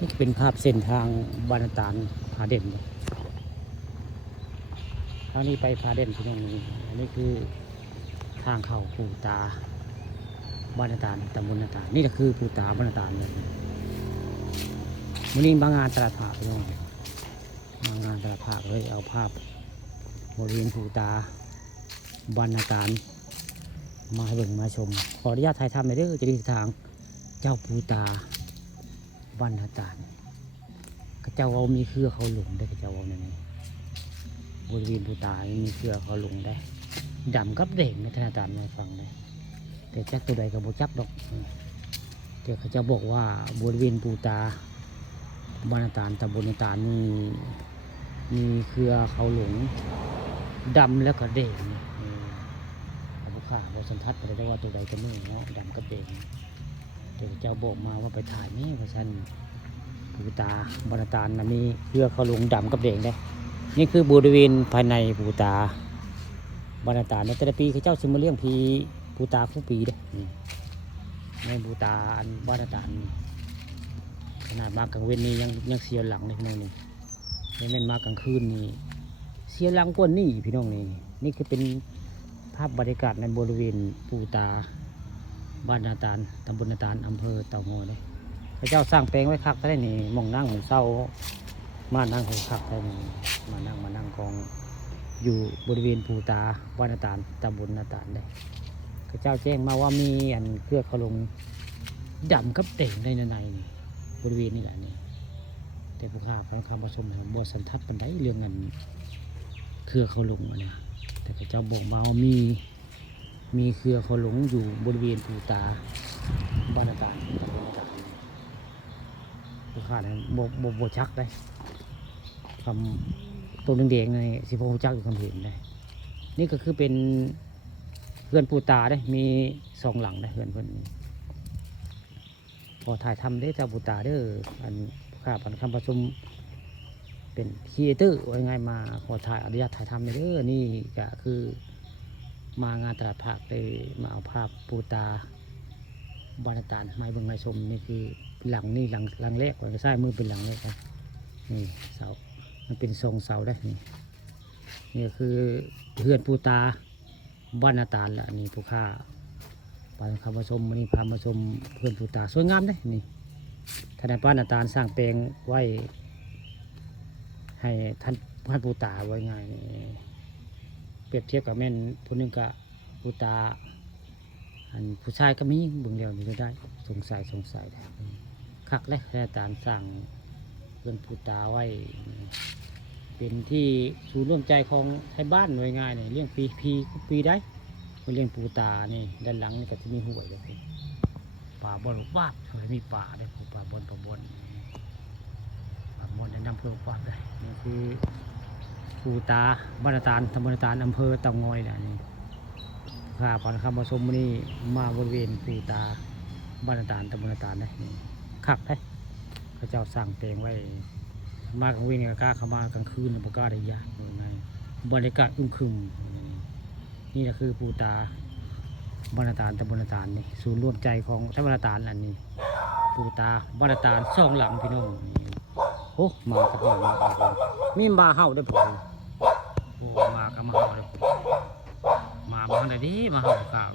นี่เป็นภาพเส้นทางบานตาลผาเด่นทางนี้ไปผาเด่นที่นี่อันนี้คือทางเข้าปูตาบานตาลตำบลนาตาลนี่ก็คือปูตาบานตาลเลยวันนี้มางานตลาดผักพี่น้องมางานตลาดผักเลยเอาภาพบริเวณปูตาบานตาลมาให้เบิ่งมาชมขออนุญาตถ่ายทำหน่อยเด้อจะดีทางเจ้าปูตาบานตาลก็เจ้าเอามีเครือเขาหลงได้ก็เจ้าเอาเนี่ยบริเวณปูตามีเครือเขาหลงได้ดำกับเด่งในขณะตามในฟังเลยแต่จักตัวใดกับโบจับดอกเดี๋ยวเขาจะบอกว่าบริเวณปูตาบานตาลตำบลนาตาลมีเครือเขาหลงดำแล้วก็เด่งเอาบุคคาบสันทัดไปได้ว่าตัวใดกันนี่เนาะดำกับเด่งเดี๋ยวเจ้าบอกมาว่าไปถ่ายนี่พระชันปูตาบานตาลมีเครือเขาหลงดำกับเด่งได้นี่คือบริเวณภายในปูตาบานตาลในแต่ละปีเขาเจ้าซิมาเลี้ยงพีปูตาคู่ปีเด้ในปูตาอันบานตาลขนาดมากลางเว้นนี่ยังเสียหลังเลยพี่น้องนี่ยังเป็นมากลางคืนนี่เสียหลังกว่านี่พี่น้องนี่คือเป็นภาพบรรยากาศในบริเวณปูตาบ้านนาตาลตำบลนาตาลอำเภอเต่างอยเลยพระเจ้าสร้างแปลงไว้คักได้นี่มองนั่งเหมือนเศร้ามานั่งของคักได้นี่มานั่งกองอยู่บริเวณปูตาบ้านนาตาลตำบลนาตาลได้พระเจ้าแจ้งมาว่ามีอันเครือเขาลงดำกับเต่งในนี่บริเวณนี้แหละนี่แต่ผู้ข้าพระคำผสมของบัวสันทัดปันไดเรื่องเงินเครือเขาลงนะแต่พระเจ้าบอกมาว่ามีเครือเขาหลงอยู่บริเวณปูตาบ้านนาตาลตำบลนาตาลผู้ข้าเนี่ยโบชักได้คำตัวแดงๆในสิพงจักอยู่คำเห็นได้นี่ก็คือเป็นเพื่อนปูตาได้มีสองหลังได้เพื่อนพอถ่ายทำได้เจ้าปูตาเด้ออันข้าพันคำประชุมเป็นครีเอเตอร์ว่าไงมาขอถ่ายอนุญาตถ่ายทำเด้อนี่ก็คือมางานตลาดผักเลยมาเอาภาพปูตาบานตาลไม้เบิ่งไม้ชมนี่คือหลังนี่หลังแรกก่อนก็ใช่มือเป็นหลังแรกครับนี่เสามันเป็นทรงเสาได้นี่คือเพื่อนปูตาบ้านนาตาลละนี่ผู้ค่าไปคำมาชมนี่พามาชมเพื่อนปูตาสวยงามได้นี่ท่านบ้านนาตาลสร้างแปลงไว้ให้ท่านปูตาไว้ง่ายเปรียบเทียบกับแม่นผู้นึงกับปูตาอันผู้ชายก็มีบึงเดียวนี่ก็ได้สงสัยได้คักและท่านอาจารย์สั่งเพื่อนปูตาไว้เป็นที่ศูนย์ร่วมใจของไทยบ้านหน่วยงานเนี่ยเลี้ยงปีได้เลี้ยงปูตานี่ด้านหลังนี่ก็จะมีหัวเลยป่าบอลวาบเขาจะมีป่าได้ป่าบอลแนะนำเพื่อวาบได้นี่คือปูตาบ้านนาตาลตำบลนาตาลอำเภอเต่างอยเนี่ยนี่ข้าผ่านคำผสมนี่มาบริเวณปูตาบ้านนาตาลตำบลนาตาลได้นี่คักได้พระเจ้าสั่งเตียงไว้มากลางวันก็กล้าเข้ามากลางคืนก็กล้าได้ยากไงบรรยากาศอึมครึมนี่แหละคือปูตาบ้านนาตาลตำบลนาตาลนี่ศูนย์รวมใจของตำบลนาตาลอันนี้ปูตาบ้านนาตาลสองหลังพี่น้องโอ้มากับมามีมาเห่าได้ผมโอ้มากับมาเห่าได้ผมมาได้ดีมาเห่าข่าว